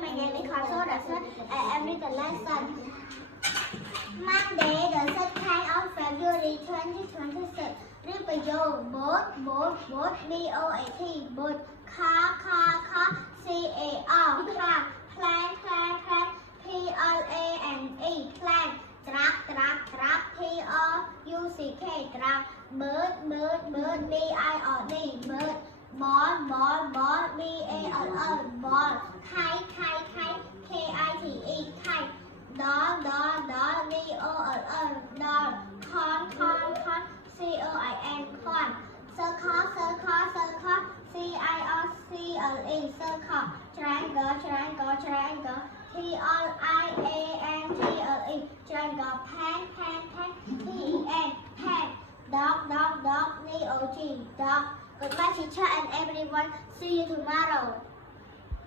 my name is Carson. I am reading the lesson. Monday, the 2nd of February 2026. Read by you. Boat, B-O-A-T, boat. Car, C-A-R, car. Plan, P-L-A-N-E, plan. Truck, T-R-U-C-K, truck. Bird, B-I-R-D, bird. Ball, B-A-L-L, ball. Kite, K-I-T-E, kite. Dog, D-O-L-L, dog. Corn, C-O-I-N, corn. Circle, C-I-R-C-L-E, circle. Triangle, T-R-I-A-N-G-L-E, triangle. Pen, P-E-N, pen. Dog, D-O-G, dog. Goodbye, teacher and everyone. See you tomorrow.